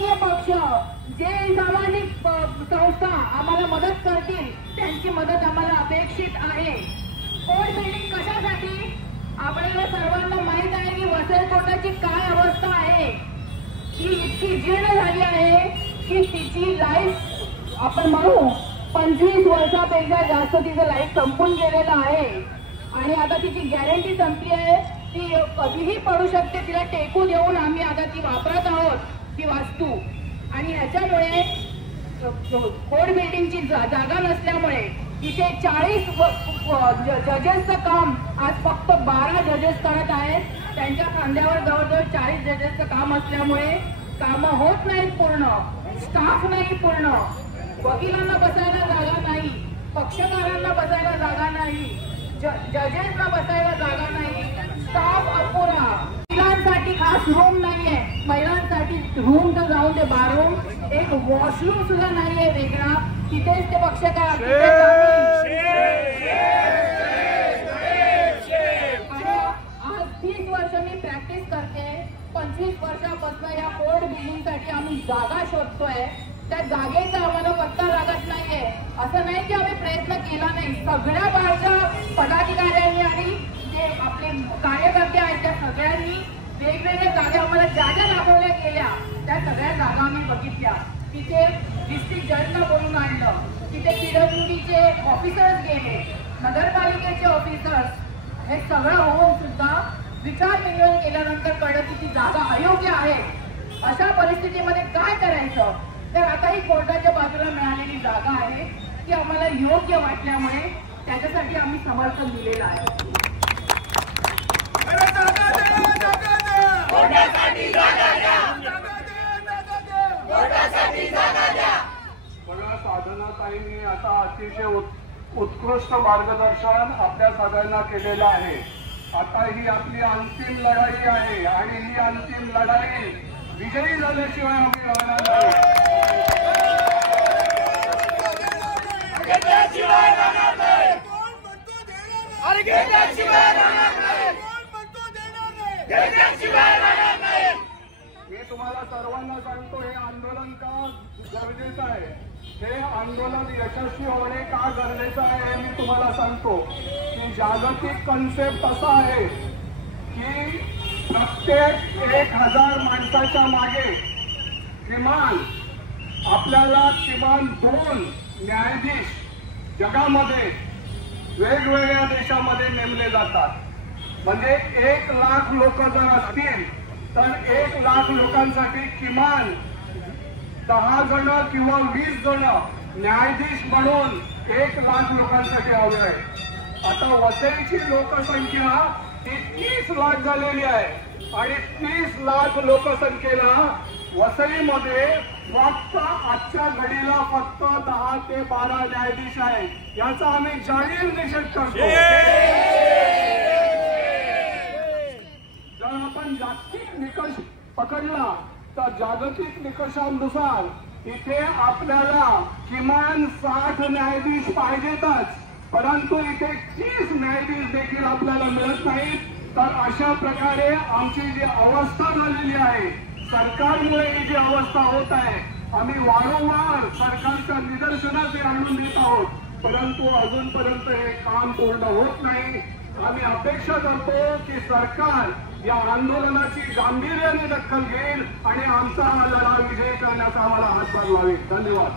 राजकीय पक्ष, जे सामाजिक संस्था आम्हाला मदत करतील त्यांची मदत आम्हाला अपेक्षित आहे। कोर्ट बिल्डिंग कशासाठी? आपल्याला सर्वांना माहित आहे की वसई कोर्टाची काय अवस्था आहे। ती इतकी जीर्ण झाली आहे की तिची लाईफ आपण म्हणू 25 वर्षापेक्षा जास्त तिचं लाईफ संपून गेलेलं आहे आणि आता तिची गॅरंटी संपली आहे। ती कधीही पडू शकते, तिला टेकू देऊन आम्ही आता ती वापरत आहोत ती वास्तू। आणि याच्यामुळे कोर्ट बिल्डिंगची जागा नसल्यामुळे इथे 40 जजेसचं काम आज फक्त 12 जजेस करत आहेत। त्यांच्या खांद्यावर जवळजवळ 40 जजेसचं काम असल्यामुळे कामं होत नाहीत पूर्ण, स्टाफ नाही पूर्ण, वकिलांना बसायला जागा नाही, पक्षकारांना बसायला जागा नाही, जजेसना बसायला जागा नाही, स्टाफ अपुरा, महिलांसाठी खास रूम नाहीये, महिलांसाठी रूम तर जाऊन ते बाथरूम, एक वॉशरूम सुद्धा नाहीये वेगळा, तिथेच ते पक्षकार आज 30 वर्ष मी प्रॅक्टिस करते, 25 वर्षापासून या कोर्ट बिल्डिंग साठी आम्ही जागा शोधतोय। त्या जागेचा आम्हाला पत्ता लागत नाहीये। असं नाही की आम्ही प्रयत्न केला नाही, सगळ्या बाहेरच्या पदाधिकाऱ्यांनी आणि जे आपले कार्यकर्ते आहेत त्या सगळ्यांनी वेगवेगळ्या जागा आम्हाला ज्या ज्या दाखवल्या गेल्या त्या सगळ्या जागा आम्ही बघितल्या। तिथे डिस्ट्रिक्ट जजला बोलून आणलं, तिथे पीडब्ल्यूडीचे ऑफिसर्स गेले, नगरपालिकेचे ऑफिसर्स, हे सगळं होऊन सुद्धा विचार विनिमय केल्यानंतर कळलं की ती जागा अयोग्य आहे। अशा परिस्थितीमध्ये काय करायचं? तर आता ही कोर्टाच्या बाजूला मिळालेली जागा आहे ती आम्हाला योग्य वाटल्यामुळे त्याच्यासाठी आम्ही समर्थन दिलेलं आहे। साधनाताईंनी आता अतिशय उत्कृष्ट मार्गदर्शन आपल्या सगळ्यांना केलेलं आहे। आता ही आपली अंतिम लढाई आहे आणि ही अंतिम लढाई विजयी झाल्याशिवाय आम्ही राहणार नाही। मी तुम्हाला सर्वांना सांगतो हे आंदोलन का गरजेचं आहे, हे आंदोलन यशस्वी होणे का गरजेचं आहे हे मी तुम्हाला सांगतो की जागतिक कन्सेप्ट असा आहे की प्रत्येक 1000 माणसाच्या मागे किमान आपल्याला किमान 2 न्यायाधीश जगामध्ये वेगवेगळ्या देशामध्ये नेमले जातात। म्हणजे 1 लाख लोक जर असतील तर 1 लाख लोकांसाठी किमान 10 जण किंवा 20 जण न्यायाधीश म्हणून 1 लाख लोकांसाठी हवे आहे। आता वसईची लोकसंख्या ही 30 लाख झालेली आहे आणि 30 लाख लोकसंख्येला वसईमध्ये फक्त आजच्या घडीला फक्त 10 ते 12 न्यायाधीश आहेत। याचा आम्ही जाहीर निषेध करतो। जर आपण जागतिक निकष पकडला तर जागतिक निकषांनुसार इथे आपल्याला किमान 60 न्यायाधीश पाहिजेतच, परंतु इथे 30 न्यायाधीश देखील आपल्याला मिळत नाहीत। तर अशा प्रकारे आमची जी अवस्था झालेली आहे, सरकारमुळे ही जी अवस्था होत आहे, आम्ही वारंवार सरकारच्या निदर्शनास आणून देत आहोत, परंतु अजूनपर्यंत हे काम पूर्ण होत नाही। आम्ही अपेक्षा करतो की सरकार या आंदोलनाची गांभीर्याने दखल घेईल आणि आमचा हा लढा विजयी करण्याचा आम्हाला हातभार लावेल। धन्यवाद।